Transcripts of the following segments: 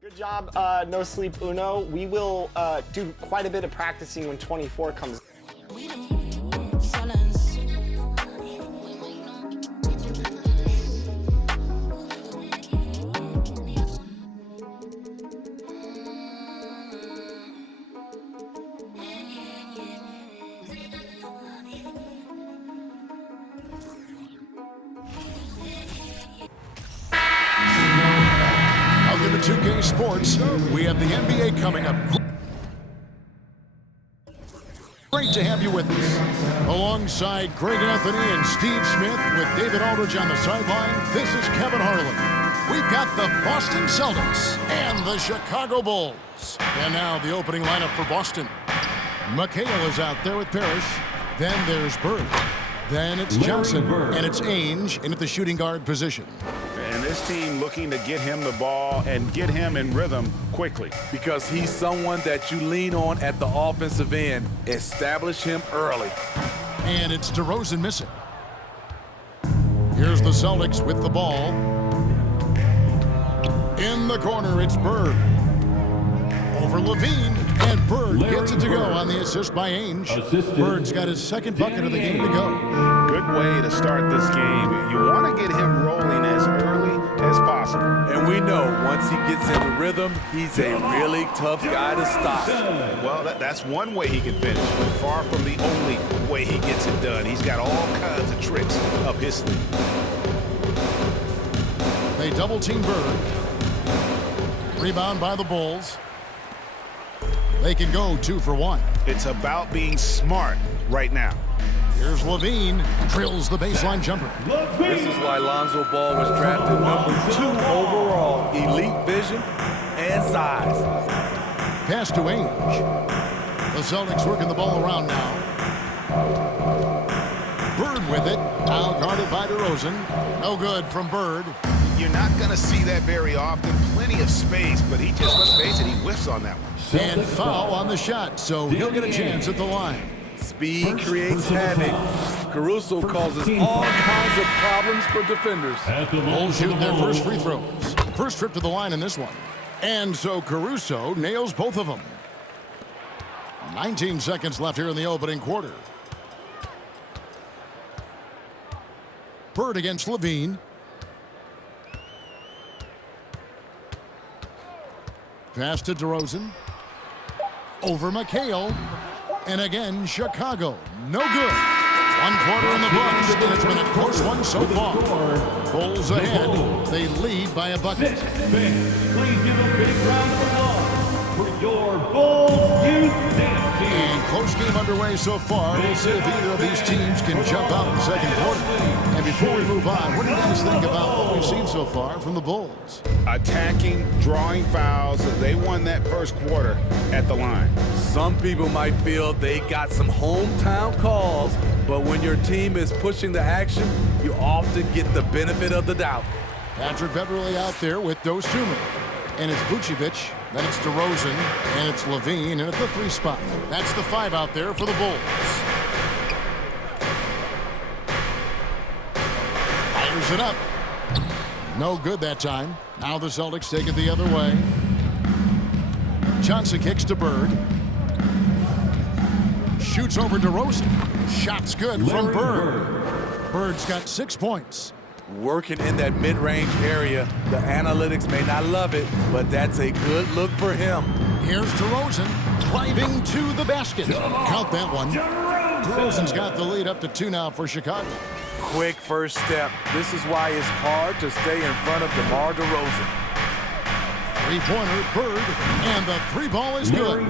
Good job, No Sleep Uno. We will do quite a bit of practicing when 24 comes. Welcome to 2K Sports. We have the NBA coming up. Great to have you with us. Alongside Greg Anthony and Steve Smith with David Aldridge on the sideline, this is Kevin Harlan. We've got the Boston Celtics and the Chicago Bulls. And now the opening lineup for Boston. McHale is out there with Parrish. Then there's Bird. Then it's Johnson. And it's Ainge in at the shooting guard position. And this team looking to get him the ball and get him in rhythm quickly. Because he's someone that you lean on at the offensive end. Establish him early. And it's DeRozan missing. Here's the Celtics with the ball. In the corner, it's Bird. Over Levine, and Bird gets it to go on the assist by Ainge. Bird's got his second bucket of the game to go. Good way to start this game. You want to get him rolling as early as possible. And we know once he gets into rhythm, he's a really tough guy to stop. Well, that's one way he can finish, but far from the only way he gets it done. He's got all kinds of tricks up his sleeve. They double-team Bird. Rebound by the Bulls. They can go 2 for 1. It's about being smart right now. Here's Levine, drills the baseline jumper. This is why Lonzo Ball was drafted #2 overall. Elite vision and size. Pass to Ainge. The Celtics working the ball around now. Bird with it. Now guarded by DeRozan. No good from Bird. You're not going to see that very often. Plenty of space, but he just, let's face it, he whiffs on that one. And foul on the shot, so he'll get a chance at the line. Speed creates havoc. Caruso causes all kinds of problems for defenders. Bulls shooting their first free throws. First trip to the line in this one. And so Caruso nails both of them. 19 seconds left here in the opening quarter. Bird against Levine. Pass to DeRozan. Over McHale. And again, Chicago. No good. 1 quarter in the books, and it's been a close one so far. Bulls ahead. They lead by a bucket. Please give a big round of applause for your Bulls youth dance team. And close game underway so far. We'll see if either of these teams can jump out in the second quarter. And before we move on, what do you guys think about what we've seen so far from the Bulls? Attacking, drawing fouls. They won that first quarter at the line. Some people might feel they got some hometown calls, but when your team is pushing the action, you often get the benefit of the doubt. Patrick Beverley out there with Dosunmu. And it's Vucevic, then it's DeRozan, and it's Levine, and at the 3 spot. That's the 5 out there for the Bulls. Fires it up. No good that time. Now the Celtics take it the other way. Johnson kicks to Bird. Shoots over DeRozan. Shot's good from Bird. Bird's got 6 points. Working in that mid-range area, the analytics may not love it, but that's a good look for him. Here's DeRozan driving to the basket. Count that one. DeRozan's got the lead up to 2 now for Chicago. Quick first step. This is why it's hard to stay in front of DeMar DeRozan. 3-pointer, Bird, and the 3 ball is good.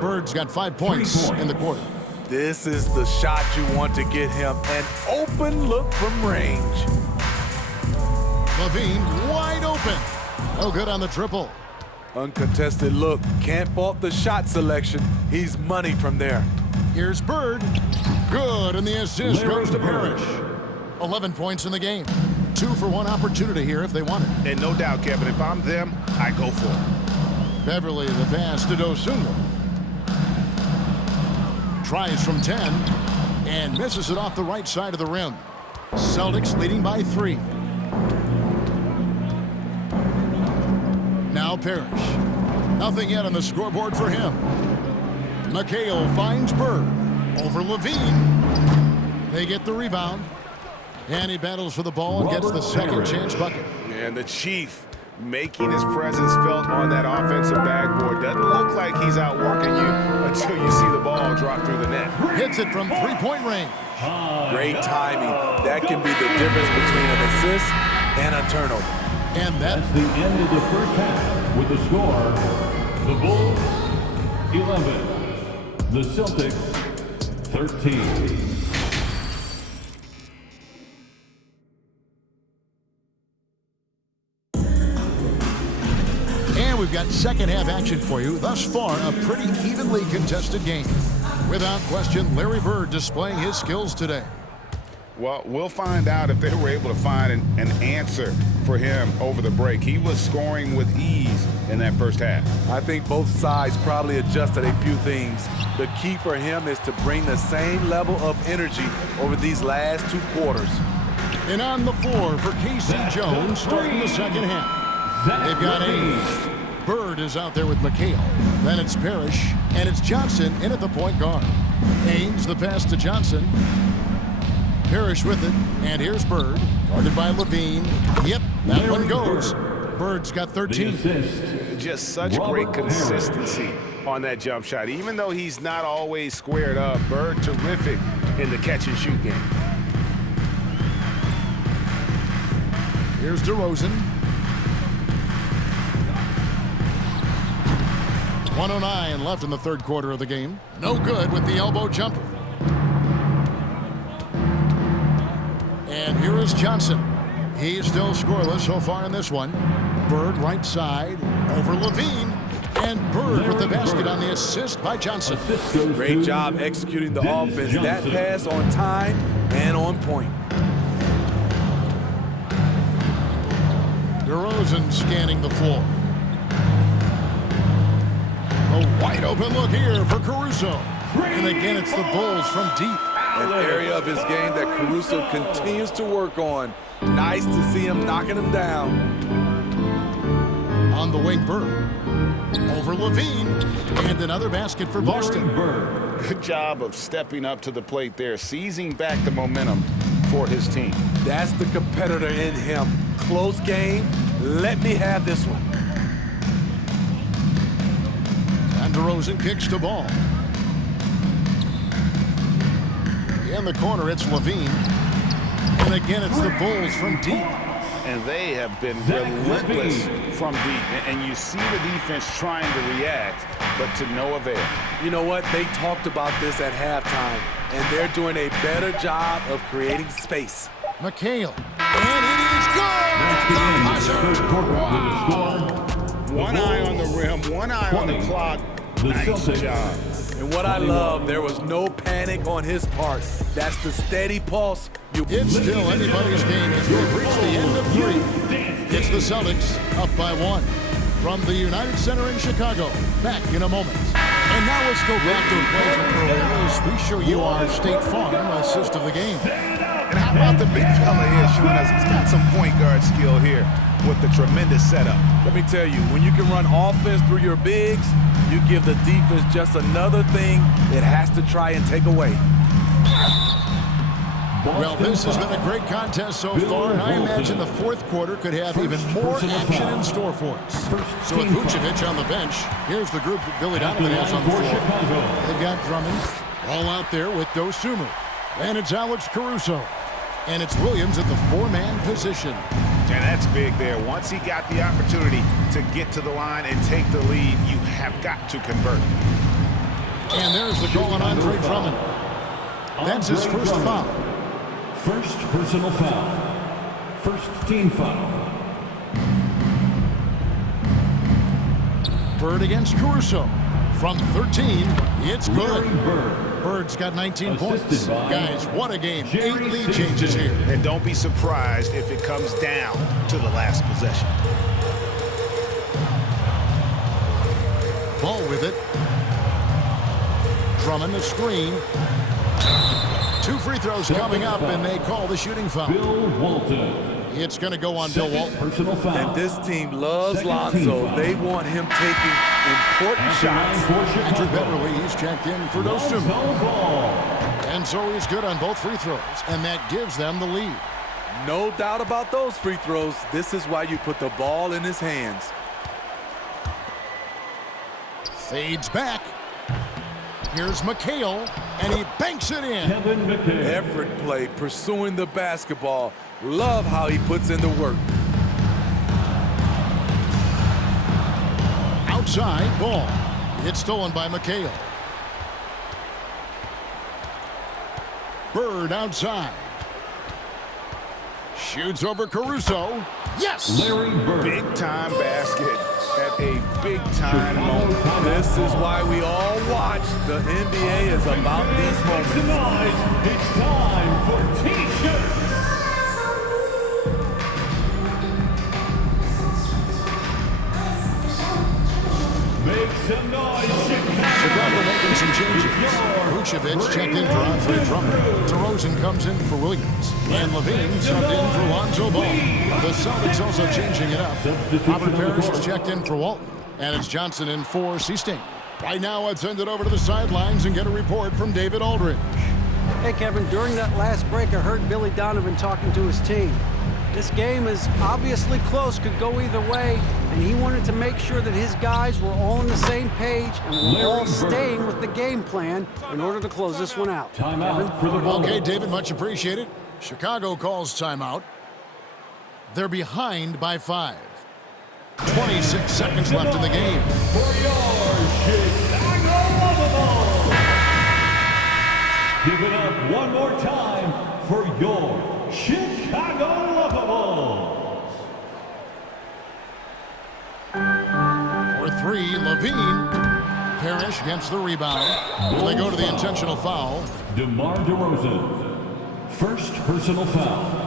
Bird's got 5 points in the quarter. This is the shot you want to get him. An open look from range. Levine wide open. No good on the triple. Uncontested look. Can't fault the shot selection. He's money from there. Here's Bird. Good, and the assist goes to Parrish. 11 points in the game. 2 for 1 opportunity here if they want it. And no doubt, Kevin, if I'm them, I go for it. Beverley the pass to Dosunmu. Tries from 10. and misses it off the right side of the rim. Celtics leading by 3. Now Parrish. Nothing yet on the scoreboard for him. McHale finds Bird over Levine. They get the rebound. And he battles for the ball and gets the second chance bucket. And the Chief making his presence felt on that offensive backboard. Doesn't look like he's outworking you until you see the ball drop through the net. Hits it from three-point range. Great timing. That can be the difference between an assist and a turnover. And That's the end of the first half with the score, the Bulls 11, the Celtics 13. And we've got second half action for you. Thus far, a pretty evenly contested game. Without question, Larry Bird displaying his skills today. Well, we'll find out if they were able to find an answer for him over the break. He was scoring with ease in that first half. I think both sides probably adjusted a few things. The key for him is to bring the same level of energy over these last 2 quarters. And on the floor for K.C. Jones starting the second half. They've got Hayes. Bird is out there with McHale. Then it's Parrish, and it's Johnson in at the point guard. Haynes the pass to Johnson. Parrish with it, and here's Bird, guarded by Levine. Yep, that one goes. Bird's got 13. Just such great consistency on that jump shot. Even though he's not always squared up, Bird terrific in the catch-and-shoot game. Here's DeRozan. 1:09 left in the third quarter of the game. No good with the elbow jumper. And here is Johnson. He's still scoreless so far in this one. Bird right side over Levine. And Bird with the basket on the assist by Johnson. Great job executing the offense. That pass on time and on point. DeRozan scanning the floor. A wide open look here for Caruso. And again, it's the Bulls from deep. An area of his game that Caruso continues to work on. Nice to see him knocking him down. On the wing, Bird. Over Levine. And another basket for Boston. Good job of stepping up to the plate there, seizing back the momentum for his team. That's the competitor in him. Close game. Let me have this one. And DeRozan kicks the ball. In the corner, it's Levine. And again, it's the Bulls from deep. And they have been relentless from deep. And you see the defense trying to react, but to no avail. You know what? They talked about this at halftime, and they're doing a better job of creating space. McHale. And it is good! One eye on the rim, one eye on the clock. Nice job. And what I love, there was no panic on his part. That's the steady pulse. It's still anybody's game as we've reached the end of 3. It's the Celtics up by 1. From the United Center in Chicago, back in a moment. And now let's go back to a play from earlier as we show you our State Farm assist of the game. And how about the big fella here showing us he's got some point guard skill here with the tremendous setup. Let me tell you, when you can run offense through your bigs, you give the defense just another thing it has to try and take away. Well, this has been a great contest so far, and I imagine the fourth quarter could have even more action in store for us. So with Vucevic on the bench, here's the group that Billy Donovan has on the floor. They've got Drummond all out there with Dosunmu. And it's Alex Caruso. And it's Williams at the 4-man position. And that's big there. Once he got the opportunity to get to the line and take the lead, you have got to convert. And there's the call on Andre Drummond. That's his first foul. First personal foul. First team foul. Bird against Caruso. From 13, it's good. Bird's got 19 points. Guys, what a game. 8 lead changes here. And don't be surprised if it comes down to the last possession. Ball with it. Drummond the screen. 2 free throws coming up, and they call the shooting foul. Bill Walton. It's going to go on Bill Walton. Personal foul. And this team loves Lonzo. They want him taking important shots. Andrew Beverly, he's checked in for those two. Lonzo Ball. And so he's good on both free throws, and that gives them the lead. No doubt about those free throws. This is why you put the ball in his hands. Fades back. Here's McHale, and he banks it in. Kevin McHale. Effort play, pursuing the basketball. Love how he puts in the work. Outside ball. It's stolen by McHale. Bird outside. Shoots over Caruso. Yes! Larry Bird. Big time basket at a big time moment. This is why we all watch. The NBA is about these moments. Tonight, it's time for T-shirts. Make some noise, Chicago making some changes. Vucevic checked in for Andre Drummond. DeRozan comes in for Williams. And Levine subbed in for Lonzo Ball. The Celtics also changing it up. Robert Parrish is checked in for Walton. And it's Johnson in for Seasting. Right now, I'd send it over to the sidelines and get a report from David Aldridge. Hey, Kevin, during that last break, I heard Billy Donovan talking to his team. This game is obviously close, could go either way, and he wanted to make sure that his guys were all on the same page and were all staying with the game plan in order to close this one out. Timeout for the ball. Okay, David, much appreciated. Chicago calls timeout. They're behind by 5. 26 seconds left in the game. For your Chicago Lovable. Give it up one more time for your Chicago Lovables. For 3, Levine. Parrish gets the rebound. Will they go to the intentional foul? DeMar DeRozan. First personal foul.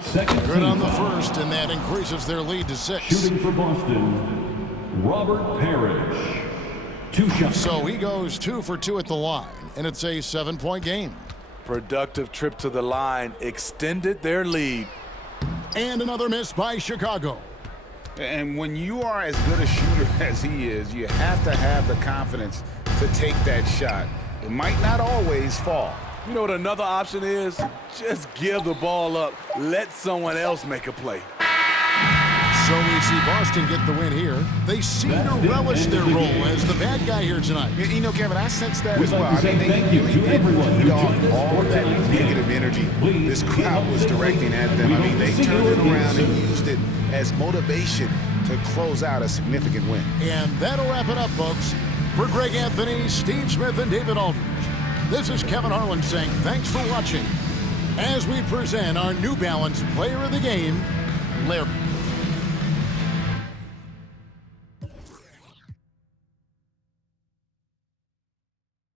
Second Good team on the foul. first, and that increases their lead to 6. Shooting for Boston, Robert Parrish. 2 shots. So he goes 2 for 2 at the line, and it's a 7-point game. Productive trip to the line extended their lead. And another miss by Chicago. And when you are as good a shooter as he is, you have to have the confidence to take that shot. It might not always fall. You know what another option is? Just give the ball up. Let someone else make a play. So we see Boston get the win here. They seem to relish their role as the bad guy here tonight. You know, Kevin, I sense that We'd as like well. to say they thank you really to did everyone who feed off joined us all for that tonight's game. negative energy Please this crowd was directing at them. I mean, they turned it around and used it as motivation to close out a significant win. And that'll wrap it up, folks. For Greg Anthony, Steve Smith, and David Aldridge, this is Kevin Harlan saying thanks for watching as we present our New Balance Player of the Game, Larry.